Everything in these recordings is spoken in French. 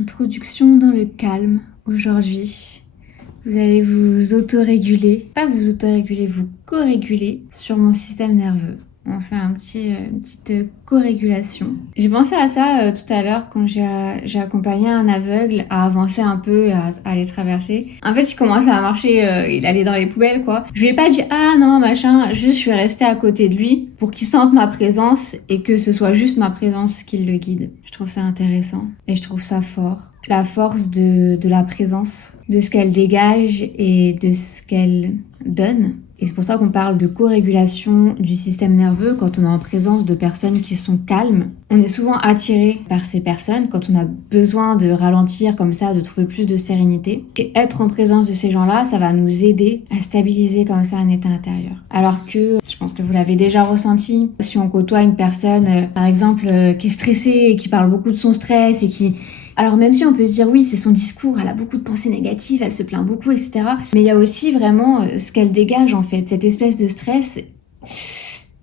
Introduction dans le calme. Aujourd'hui, vous allez vous autoréguler. Pas vous autoréguler, vous co-réguler sur mon système nerveux. On fait une petite co-régulation. J'ai pensé à ça tout à l'heure quand j'ai accompagné un aveugle à avancer un peu et à aller traverser. En fait, il commençait à marcher, il allait dans les poubelles, quoi. Je lui ai pas dit « Ah non, machin », juste je suis restée à côté de lui pour qu'il sente ma présence et que ce soit juste ma présence qui le guide. Je trouve ça intéressant et je trouve ça fort. La force de la présence, de ce qu'elle dégage et de ce qu'elle donne. Et c'est pour ça qu'on parle de co-régulation du système nerveux quand on est en présence de personnes qui sont calmes. On est souvent attiré par ces personnes quand on a besoin de ralentir comme ça, de trouver plus de sérénité. Et être en présence de ces gens-là, ça va nous aider à stabiliser comme ça un état intérieur. Alors que, je pense que vous l'avez déjà ressenti, si on côtoie une personne, par exemple, qui est stressée et qui parle beaucoup de son stress et qui... Alors même si on peut se dire oui, c'est son discours, elle a beaucoup de pensées négatives, elle se plaint beaucoup, etc. Mais il y a aussi vraiment ce qu'elle dégage en fait, cette espèce de stress.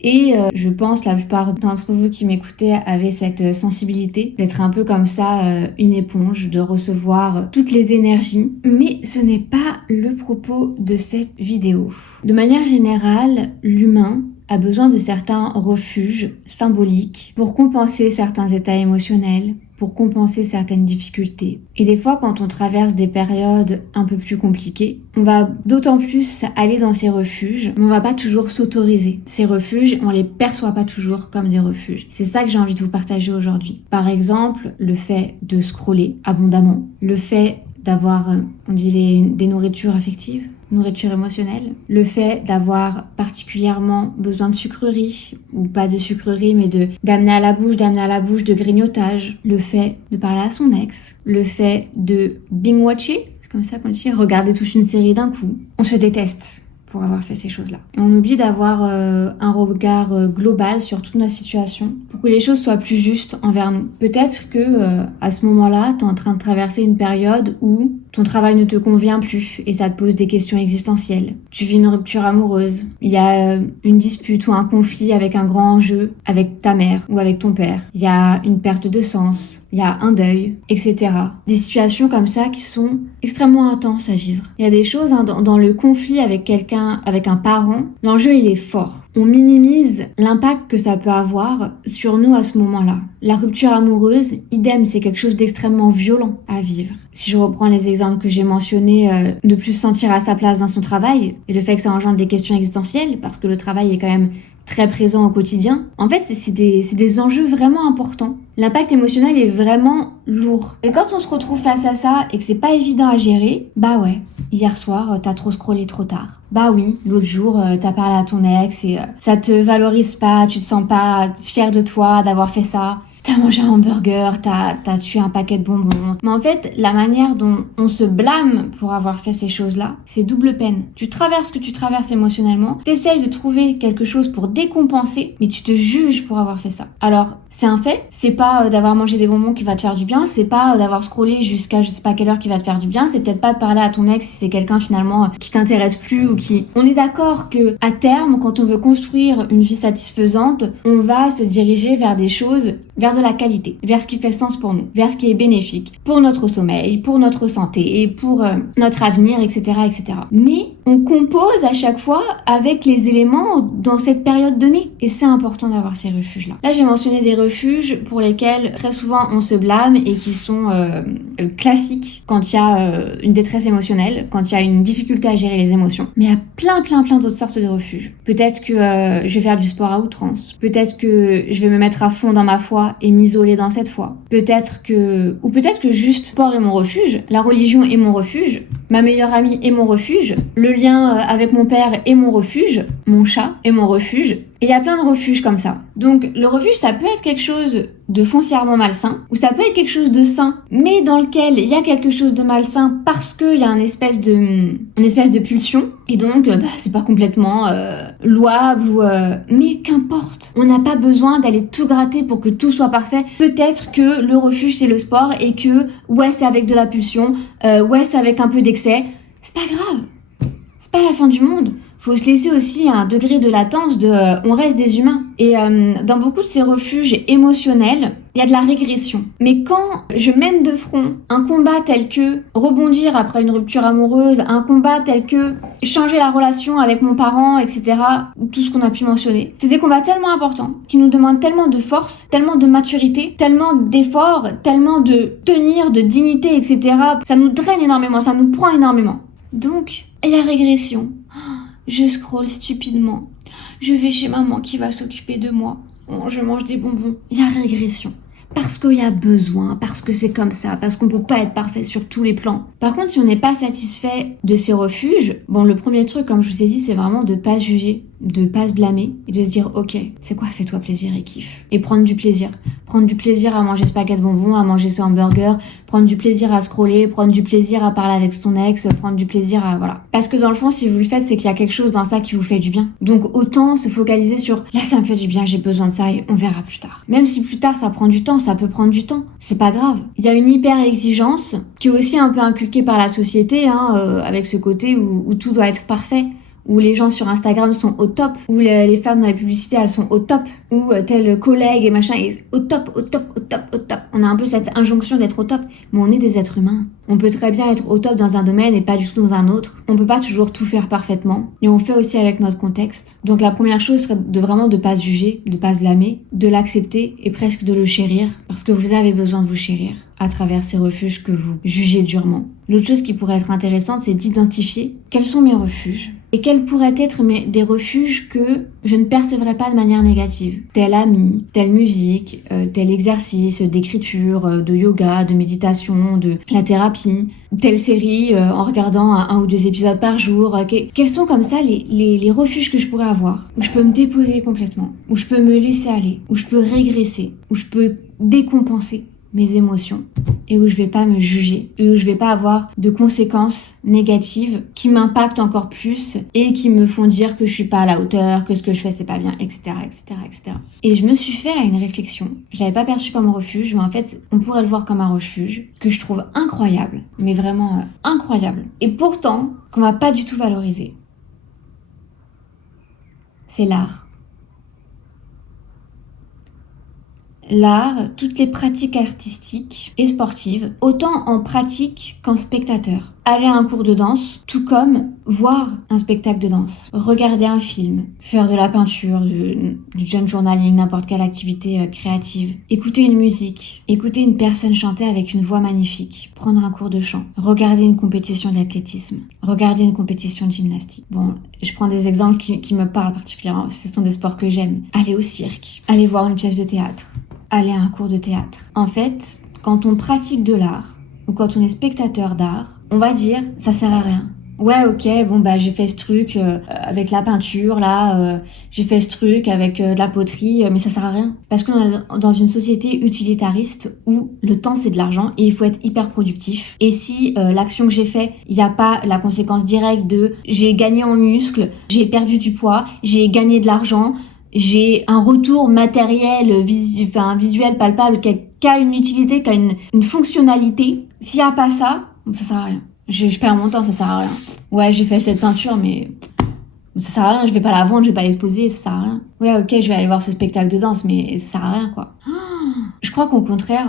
Et je pense la plupart d'entre vous qui m'écoutez avaient cette sensibilité d'être un peu comme ça, une éponge, de recevoir toutes les énergies. Mais ce n'est pas le propos de cette vidéo. De manière générale, l'humain a besoin de certains refuges symboliques pour compenser certains états émotionnels, pour compenser certaines difficultés. Et des fois, quand on traverse des périodes un peu plus compliquées, on va d'autant plus aller dans ces refuges, mais on va pas toujours s'autoriser. Ces refuges, on les perçoit pas toujours comme des refuges. C'est ça que j'ai envie de vous partager aujourd'hui. Par exemple, le fait de scroller abondamment, le fait d'avoir, on dit des nourritures affectives, nourriture émotionnelle, le fait d'avoir particulièrement besoin de sucreries, ou pas de sucreries, mais d'amener à la bouche, de grignotage, le fait de parler à son ex, le fait de binge-watcher, c'est comme ça qu'on dit, regarder toute une série d'un coup. On se déteste pour avoir fait ces choses-là. Et on oublie d'avoir un regard global sur toute notre situation pour que les choses soient plus justes envers nous. Peut-être que à ce moment-là, tu es en train de traverser une période où ton travail ne te convient plus et ça te pose des questions existentielles. Tu vis une rupture amoureuse, il y a une dispute ou un conflit avec un grand enjeu avec ta mère ou avec ton père. Il y a une perte de sens, il y a un deuil, etc. Des situations comme ça qui sont extrêmement intenses à vivre. Il y a des choses dans le conflit avec quelqu'un, avec un parent, l'enjeu il est fort. On minimise l'impact que ça peut avoir sur nous à ce moment-là. La rupture amoureuse, idem, c'est quelque chose d'extrêmement violent à vivre. Si je reprends les exemples que j'ai mentionnés, de plus se sentir à sa place dans son travail, et le fait que ça engendre des questions existentielles, parce que le travail est quand même très présent au quotidien, en fait, c'est des enjeux vraiment importants. L'impact émotionnel est vraiment lourd. Et quand on se retrouve face à ça et que c'est pas évident à gérer, bah ouais, hier soir, t'as trop scrollé trop tard. Bah oui, l'autre jour, t'as parlé à ton ex et ça te valorise pas, tu te sens pas fier de toi d'avoir fait ça. T'as mangé un hamburger, t'as tué un paquet de bonbons. Mais en fait, la manière dont on se blâme pour avoir fait ces choses-là, c'est double peine. Tu traverses ce que tu traverses émotionnellement, t'essayes de trouver quelque chose pour décompenser, mais tu te juges pour avoir fait ça. Alors, c'est un fait, c'est pas d'avoir mangé des bonbons qui va te faire du bien, c'est pas d'avoir scrollé jusqu'à je sais pas quelle heure qui va te faire du bien, c'est peut-être pas de parler à ton ex si c'est quelqu'un finalement qui t'intéresse plus ou qui... On est d'accord que à terme, quand on veut construire une vie satisfaisante, on va se diriger vers des choses, vers de la qualité, vers ce qui fait sens pour nous, vers ce qui est bénéfique pour notre sommeil, pour notre santé et pour notre avenir, etc., etc. Mais on compose à chaque fois avec les éléments dans cette période donnée. Et c'est important d'avoir ces refuges-là. Là, j'ai mentionné des refuges pour lesquels très souvent on se blâme et qui sont classiques quand il y a une détresse émotionnelle, quand il y a une difficulté à gérer les émotions. Mais il y a plein d'autres sortes de refuges. Peut-être que je vais faire du sport à outrance. Peut-être que je vais me mettre à fond dans ma foi et m'isoler dans cette foi. Peut-être que juste sport est mon refuge, la religion est mon refuge, ma meilleure amie est mon refuge, le lien avec mon père est mon refuge, mon chat est mon refuge. Et il y a plein de refuges comme ça. Donc le refuge, ça peut être quelque chose de foncièrement malsain, ou ça peut être quelque chose de sain, mais dans lequel il y a quelque chose de malsain parce qu'il y a une espèce de pulsion, et donc c'est pas complètement louable, mais qu'importe. On n'a pas besoin d'aller tout gratter pour que tout soit parfait. Peut-être que le refuge c'est le sport, et que ouais c'est avec de la pulsion, ouais c'est avec un peu d'excès. C'est pas grave. C'est pas la fin du monde. Faut se laisser aussi un degré de latence on reste des humains. Et dans beaucoup de ces refuges émotionnels, il y a de la régression. Mais quand je mène de front un combat tel que rebondir après une rupture amoureuse, un combat tel que changer la relation avec mon parent, etc., tout ce qu'on a pu mentionner, c'est des combats tellement importants, qui nous demandent tellement de force, tellement de maturité, tellement d'efforts, tellement de tenir, de dignité, etc. Ça nous draine énormément, ça nous prend énormément. Donc, il y a régression. Je scrolle stupidement. Je vais chez maman qui va s'occuper de moi. Je mange des bonbons. Il y a régression. Parce qu'il y a besoin, parce que c'est comme ça, parce qu'on peut pas être parfait sur tous les plans. Par contre, si on n'est pas satisfait de ces refuges, bon, le premier truc, comme je vous ai dit, c'est vraiment de pas juger, de pas se blâmer et de se dire, ok, c'est quoi, fais-toi plaisir et kiffe. Et prendre du plaisir. Prendre du plaisir à manger ce paquet de bonbons, à manger ce hamburger, prendre du plaisir à scroller, prendre du plaisir à parler avec son ex, prendre du plaisir à, voilà. Parce que dans le fond, si vous le faites, c'est qu'il y a quelque chose dans ça qui vous fait du bien. Donc autant se focaliser sur, là ça me fait du bien, j'ai besoin de ça et on verra plus tard. Même si plus tard ça prend du temps, ça peut prendre du temps, c'est pas grave. Il y a une hyper exigence qui est aussi un peu inculquée par la société, avec ce côté où tout doit être parfait, où les gens sur Instagram sont au top, où les femmes dans les publicités elles sont au top, où tel collègue et machin est au top, au top, au top, au top. On a un peu cette injonction d'être au top, mais on est des êtres humains. On peut très bien être au top dans un domaine et pas du tout dans un autre. On peut pas toujours tout faire parfaitement, et on fait aussi avec notre contexte. Donc la première chose serait de pas se juger, de pas se blâmer, de l'accepter et presque de le chérir, parce que vous avez besoin de vous chérir à travers ces refuges que vous jugez durement. L'autre chose qui pourrait être intéressante, c'est d'identifier quels sont mes refuges et quels pourraient être des refuges que je ne percevrais pas de manière négative. Tel ami, telle musique, tel exercice d'écriture, de yoga, de méditation, de la thérapie, telle série en regardant un ou deux épisodes par jour. Quels sont comme ça les refuges que je pourrais avoir, où je peux me déposer complètement, où je peux me laisser aller, où je peux régresser, où je peux décompenser mes émotions et où je vais pas me juger et où je vais pas avoir de conséquences négatives qui m'impactent encore plus et qui me font dire que je suis pas à la hauteur, que ce que je fais c'est pas bien, etc., etc., etc. Et je me suis fait là une réflexion. Je l'avais pas perçu comme un refuge, mais en fait on pourrait le voir comme un refuge que je trouve incroyable, mais vraiment incroyable. Et pourtant qu'on m'a pas du tout valorisé. C'est l'art. L'art, toutes les pratiques artistiques et sportives, autant en pratique qu'en spectateur. Aller à un cours de danse, tout comme voir un spectacle de danse, regarder un film, faire de la peinture, du junk journaling, n'importe quelle activité créative, écouter une musique, écouter une personne chanter avec une voix magnifique, prendre un cours de chant, regarder une compétition d'athlétisme, regarder une compétition de gymnastique. Bon, je prends des exemples qui me parlent particulièrement, ce sont des sports que j'aime. Aller au cirque, aller voir une pièce de théâtre, aller à un cours de théâtre. En fait, quand on pratique de l'art, ou quand on est spectateur d'art, on va dire, ça sert à rien. Ouais, ok, bon bah j'ai fait ce truc avec la peinture, là, j'ai fait ce truc avec de la poterie, mais ça sert à rien. Parce qu'on est dans une société utilitariste où le temps c'est de l'argent et il faut être hyper productif. Et si l'action que j'ai fait, il n'y a pas la conséquence directe de j'ai gagné en muscle, j'ai perdu du poids, j'ai gagné de l'argent, j'ai un retour matériel, visuel, palpable, qui a une utilité, qui a une fonctionnalité. S'il n'y a pas ça, ça sert à rien. Je perds mon temps, ça sert à rien. Ouais, j'ai fait cette peinture, mais ça sert à rien, je vais pas la vendre, je vais pas l'exposer, ça sert à rien. Ouais, ok, je vais aller voir ce spectacle de danse, mais ça sert à rien, quoi. Je crois qu'au contraire,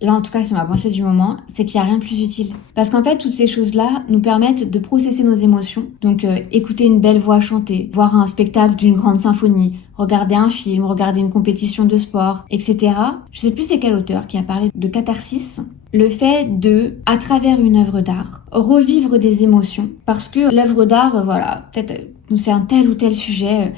là en tout cas c'est ma pensée du moment, c'est qu'il n'y a rien de plus utile. Parce qu'en fait toutes ces choses-là nous permettent de processer nos émotions. Donc écouter une belle voix chanter, voir un spectacle d'une grande symphonie, regarder un film, regarder une compétition de sport, etc. Je sais plus c'est quel auteur qui a parlé de catharsis. Le fait de, à travers une œuvre d'art, revivre des émotions. Parce que l'œuvre d'art, voilà, peut-être nous c'est un tel ou tel sujet.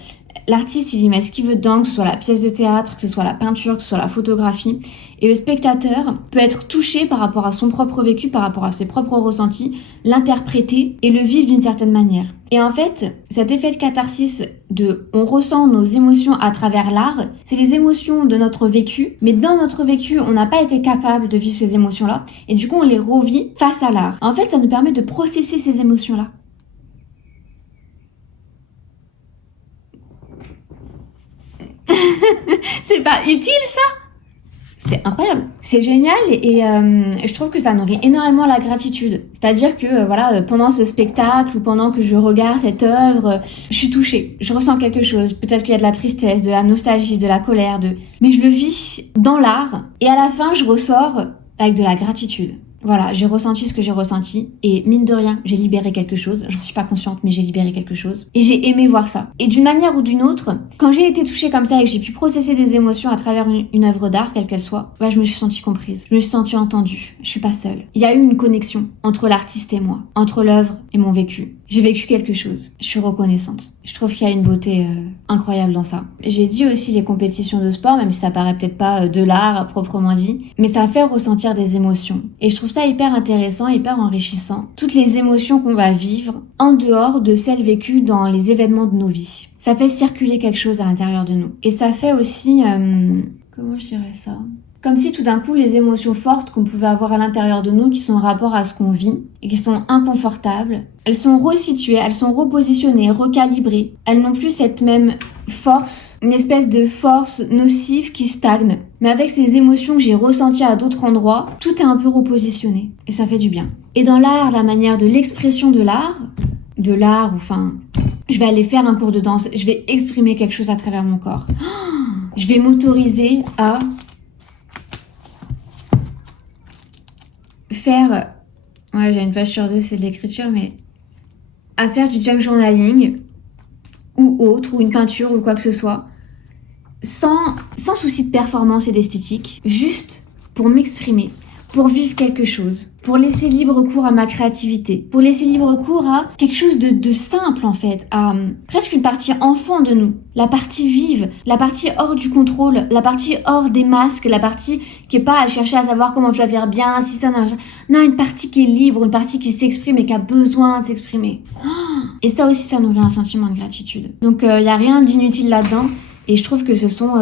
L'artiste, il y met ce qu'il veut dedans, que ce soit la pièce de théâtre, que ce soit la peinture, que ce soit la photographie. Et le spectateur peut être touché par rapport à son propre vécu, par rapport à ses propres ressentis, l'interpréter et le vivre d'une certaine manière. Et en fait, cet effet de catharsis on ressent nos émotions à travers l'art, c'est les émotions de notre vécu, mais dans notre vécu, on n'a pas été capable de vivre ces émotions-là, et du coup, on les revit face à l'art. En fait, ça nous permet de processer ces émotions-là. C'est pas utile ça? c'est incroyable. C'est génial et je trouve que ça nourrit énormément la gratitude. C'est-à-dire que voilà, pendant ce spectacle ou pendant que je regarde cette œuvre, je suis touchée. Je ressens quelque chose. Peut-être qu'il y a de la tristesse, de la nostalgie, de la colère, mais je le vis dans l'art et à la fin, je ressors avec de la gratitude. Voilà, j'ai ressenti ce que j'ai ressenti et mine de rien, j'ai libéré quelque chose. J'en suis pas consciente, mais j'ai libéré quelque chose. Et j'ai aimé voir ça. Et d'une manière ou d'une autre, quand j'ai été touchée comme ça et que j'ai pu processer des émotions à travers une œuvre d'art, quelle qu'elle soit, bah, je me suis sentie comprise. Je me suis sentie entendue. Je suis pas seule. Il y a eu une connexion entre l'artiste et moi, entre l'œuvre et mon vécu. J'ai vécu quelque chose. Je suis reconnaissante. Je trouve qu'il y a une beauté incroyable dans ça. J'ai dit aussi les compétitions de sport, même si ça paraît peut-être pas de l'art proprement dit, mais ça fait ressentir des émotions. Et je trouve ça hyper intéressant, hyper enrichissant. Toutes les émotions qu'on va vivre en dehors de celles vécues dans les événements de nos vies. Ça fait circuler quelque chose à l'intérieur de nous. Et ça fait aussi... comment je dirais ça ? Comme si tout d'un coup, les émotions fortes qu'on pouvait avoir à l'intérieur de nous, qui sont en rapport à ce qu'on vit, et qui sont inconfortables, elles sont resituées, elles sont repositionnées, recalibrées. Elles n'ont plus cette même force, une espèce de force nocive qui stagne. Mais avec ces émotions que j'ai ressenties à d'autres endroits, tout est un peu repositionné. Et ça fait du bien. Et dans l'art, la manière de l'expression de l'art, ou enfin... Je vais aller faire un cours de danse, je vais exprimer quelque chose à travers mon corps. Je vais m'autoriser à... faire, ouais, j'ai une page sur deux, c'est de l'écriture, mais à faire du junk journaling ou autre, ou une peinture ou quoi que ce soit, sans souci de performance et d'esthétique, juste pour m'exprimer, pour vivre quelque chose, pour laisser libre cours à ma créativité, pour laisser libre cours à quelque chose de simple en fait, à presque une partie enfant de nous, la partie vive, la partie hors du contrôle, la partie hors des masques, la partie qui est pas à chercher à savoir comment je dois faire bien, si ça, non, une partie qui est libre, une partie qui s'exprime et qui a besoin de s'exprimer. Et ça aussi, ça nourrit un sentiment de gratitude. Donc il y a rien d'inutile là-dedans. Et je trouve que ce sont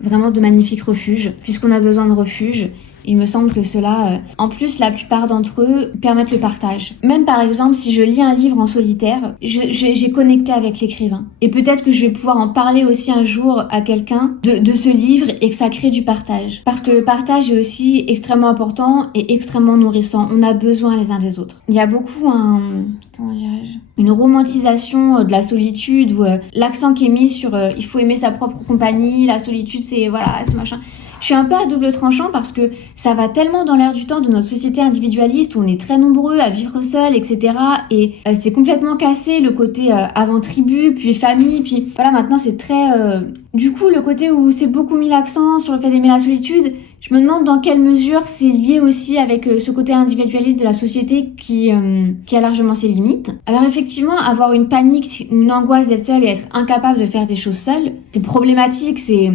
vraiment de magnifiques refuges, puisqu'on a besoin de refuges. Il me semble que cela, en plus, la plupart d'entre eux permettent le partage. Même par exemple, si je lis un livre en solitaire, j'ai connecté avec l'écrivain. Et peut-être que je vais pouvoir en parler aussi un jour à quelqu'un de ce livre et que ça crée du partage. Parce que le partage est aussi extrêmement important et extrêmement nourrissant. On a besoin les uns des autres. Il y a beaucoup comment dirais-je, une romantisation de la solitude où l'accent qui est mis sur il faut aimer sa propre compagnie, la solitude c'est voilà, c'est machin. Je suis un peu à double tranchant parce que ça va tellement dans l'air du temps de notre société individualiste où on est très nombreux à vivre seuls, etc. Et c'est complètement cassé le côté avant tribu, puis famille, puis voilà, maintenant c'est très... Du coup, le côté où c'est beaucoup mis l'accent sur le fait d'aimer la solitude, je me demande dans quelle mesure c'est lié aussi avec ce côté individualiste de la société qui a largement ses limites. Alors effectivement, avoir une panique ou une angoisse d'être seul et être incapable de faire des choses seul, c'est problématique, c'est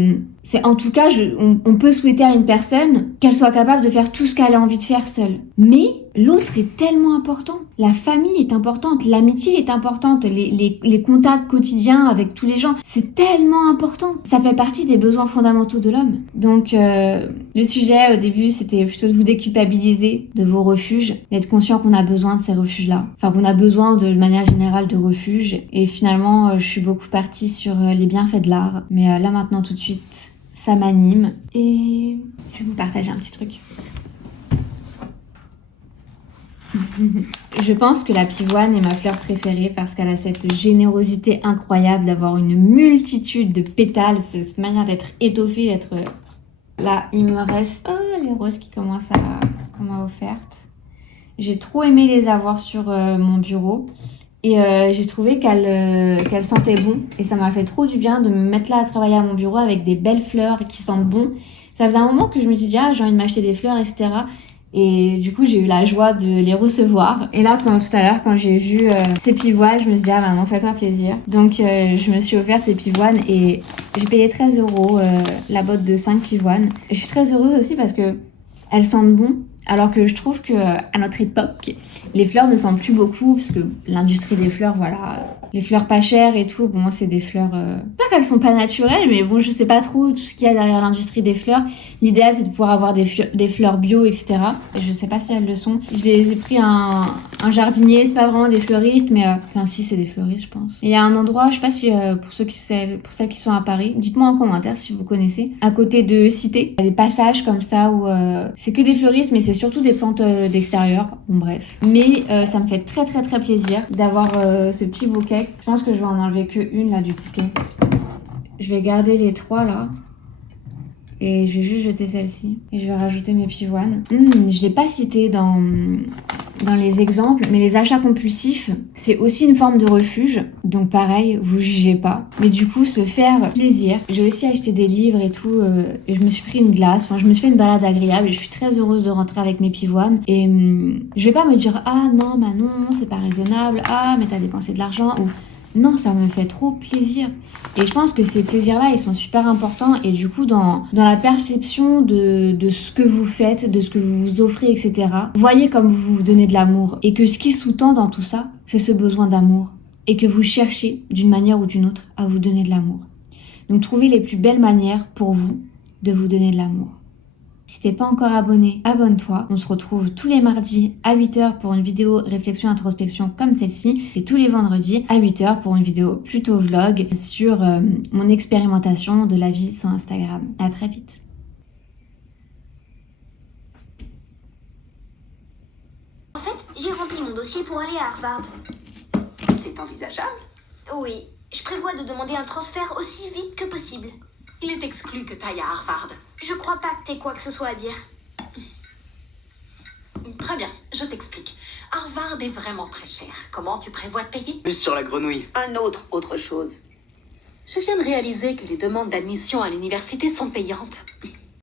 en tout cas, on peut souhaiter à une personne qu'elle soit capable de faire tout ce qu'elle a envie de faire seule. Mais l'autre est tellement important. La famille est importante, l'amitié est importante, les contacts quotidiens avec tous les gens, c'est tellement important. Ça fait partie des besoins fondamentaux de l'homme. Donc le sujet au début, c'était plutôt de vous déculpabiliser de vos refuges, d'être conscient qu'on a besoin de ces refuges-là. Enfin, qu'on a besoin de manière générale de refuges. Et finalement, je suis beaucoup partie sur les bienfaits de l'art. Mais là maintenant tout de suite, ça m'anime. Et je vais vous partager un petit truc. Je pense que la pivoine est ma fleur préférée parce qu'elle a cette générosité incroyable d'avoir une multitude de pétales, cette manière d'être étoffée, d'être... Là, il me reste les roses qu'on m'a offertes. J'ai trop aimé les avoir sur mon bureau et j'ai trouvé qu'elles sentaient bon et ça m'a fait trop du bien de me mettre là à travailler à mon bureau avec des belles fleurs qui sentent bon. Ça faisait un moment que je me suis dit j'ai envie de m'acheter des fleurs, etc. Et du coup, j'ai eu la joie de les recevoir. Et là, comme tout à l'heure, quand j'ai vu ces pivoines, je me suis dit, non, fais-toi plaisir. Donc, je me suis offert ces pivoines et j'ai payé 13 € la botte de 5 pivoines. Et je suis très heureuse aussi parce que elles sentent bon. Alors que je trouve que à notre époque, les fleurs ne sentent plus beaucoup parce que l'industrie des fleurs, voilà, les fleurs pas chères et tout. Bon, moi, c'est des fleurs... Pas qu'elles sont pas naturelles, mais bon, je sais pas trop tout ce qu'il y a derrière l'industrie des fleurs. L'idéal, c'est de pouvoir avoir des fleurs bio, etc. Et je sais pas si elles le sont. Je les ai pris un jardinier, c'est pas vraiment des fleuristes, mais... Enfin, si, c'est des fleuristes, je pense. Et il y a un endroit, je sais pas si... pour celles qui sont à Paris, dites-moi en commentaire si vous connaissez. À côté de Cité, il y a des passages comme ça où... c'est que des fleuristes, mais c'est surtout des plantes d'extérieur. Bon, bref. Mais ça me fait très très très plaisir d'avoir ce petit bouquet. Je pense que je vais en enlever que une là du bouquet. Je vais garder les 3 là. Et je vais juste jeter celle-ci. Et je vais rajouter mes pivoines. Je ne l'ai pas cité dans les exemples, mais les achats compulsifs, c'est aussi une forme de refuge. Donc pareil, vous jugez pas. Mais du coup, se faire plaisir. J'ai aussi acheté des livres et tout. Et je me suis pris une glace. Enfin, je me suis fait une balade agréable. Et je suis très heureuse de rentrer avec mes pivoines. Et je vais pas me dire, ah non, bah non, c'est pas raisonnable. Ah, mais t'as dépensé de l'argent. Ou non, ça me fait trop plaisir. Et je pense que ces plaisirs-là, ils sont super importants. Et du coup, dans la perception de ce que vous faites, de ce que vous vous offrez, etc., voyez comme vous vous donnez de l'amour. Et que ce qui sous-tend dans tout ça, c'est ce besoin d'amour. Et que vous cherchez, d'une manière ou d'une autre, à vous donner de l'amour. Donc, trouvez les plus belles manières pour vous de vous donner de l'amour. Si t'es pas encore abonné, abonne-toi. On se retrouve tous les mardis à 8h pour une vidéo réflexion introspection comme celle-ci et tous les vendredis à 8h pour une vidéo plutôt vlog sur mon expérimentation de la vie sans Instagram. À très vite. En fait, j'ai rempli mon dossier pour aller à Harvard. C'est envisageable. Oui, je prévois de demander un transfert aussi vite que possible. Il est exclu que tu ailles à Harvard. Je crois pas que t'aies quoi que ce soit à dire. Très bien, je t'explique. Harvard est vraiment très cher. Comment tu prévois de payer? Plus sur la grenouille. Autre chose. Je viens de réaliser que les demandes d'admission à l'université sont payantes.